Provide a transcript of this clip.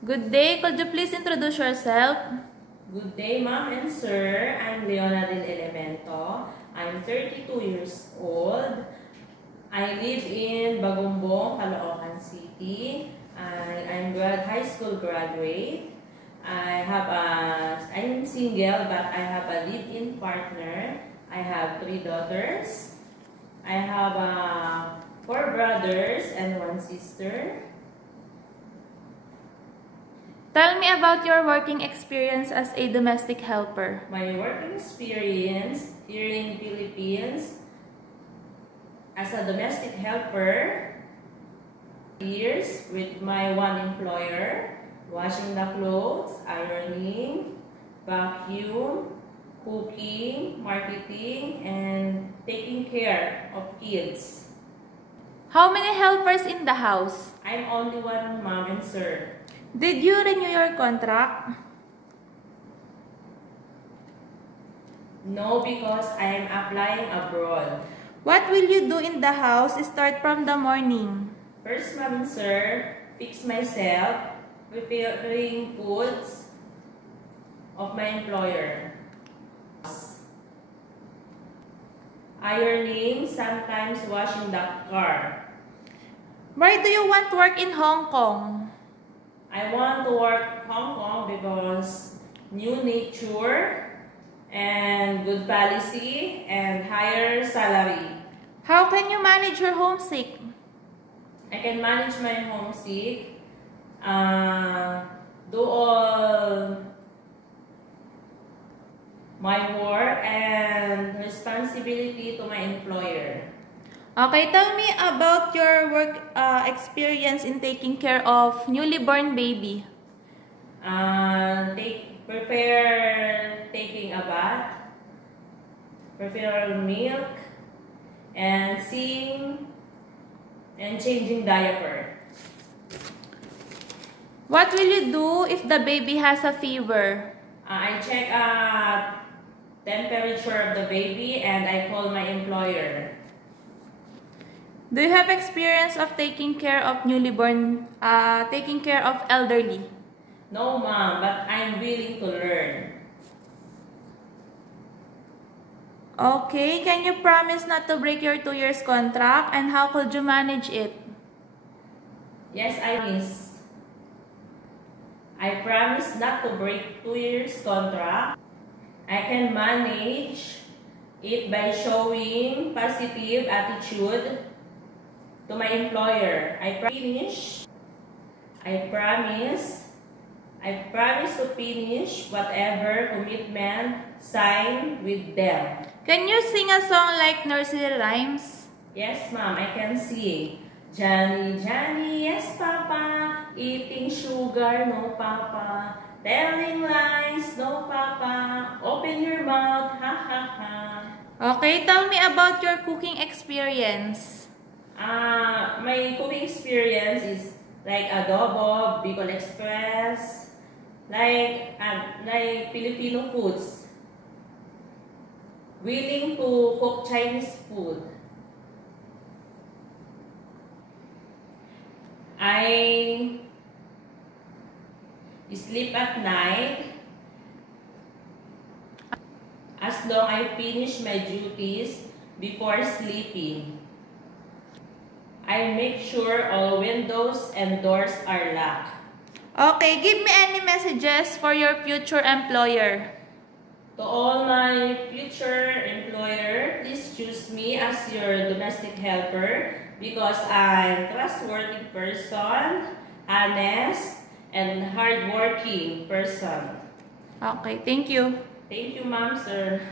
Good day. Could you please introduce yourself? Good day, ma'am and sir. I'm Leonadine Elemento. I'm 32 years old. I live in Bagumbong, Caloocan City. I'm high school graduate. I'm single, but I have a live-in partner. I have 3 daughters. I have 4 brothers and 1 sister. Tell me about your working experience as a domestic helper. My working experience here in Philippines as a domestic helper, years with my one employer, washing the clothes, ironing, vacuum, cooking, marketing, and taking care of kids. How many helpers in the house? I'm only one, mom and sir. Did you renew your contract? No, because I am applying abroad. What will you do in the house start from the morning? First, ma'am and sir, fix myself, preparing foods of my employer. Ironing, sometimes washing the car. Why do you want to work in Hong Kong? I want to work Hong Kong because new nature and good policy and higher salary. How can you manage your homesick? I can manage my homesick, do all my work and responsibility to my employer. Okay, tell me about your work experience in taking care of newly born baby. Taking a bath, prepare milk, and seeing and changing diaper. What will you do if the baby has a fever? I check temperature of the baby and I call my employer. Do you have experience of taking care of taking care of elderly? No, ma'am, but I'm willing to learn. Okay, can you promise not to break your 2 years contract, and how could you manage it? Yes, I promise. I promise not to break 2 years contract. I can manage it by showing positive attitude to my employer. I promise to finish whatever commitment signed with them. Can you sing a song like nursery rhymes? Yes, ma'am, I can sing. Johnny, Johnny, yes, Papa. Eating sugar, no, Papa. Telling lies, no, Papa. Open your mouth, ha, ha, ha. Okay, tell me about your cooking experience. My cooking experience is like adobo, Bicol Express, like Filipino foods. Willing to cook Chinese food. I sleep at night as long I finish my duties before sleeping. I make sure all windows and doors are locked. Okay, give me any messages for your future employer. To all my future employer, please choose me as your domestic helper because I'm a trustworthy person, honest, and hardworking person. Okay, thank you. Thank you, ma'am, sir.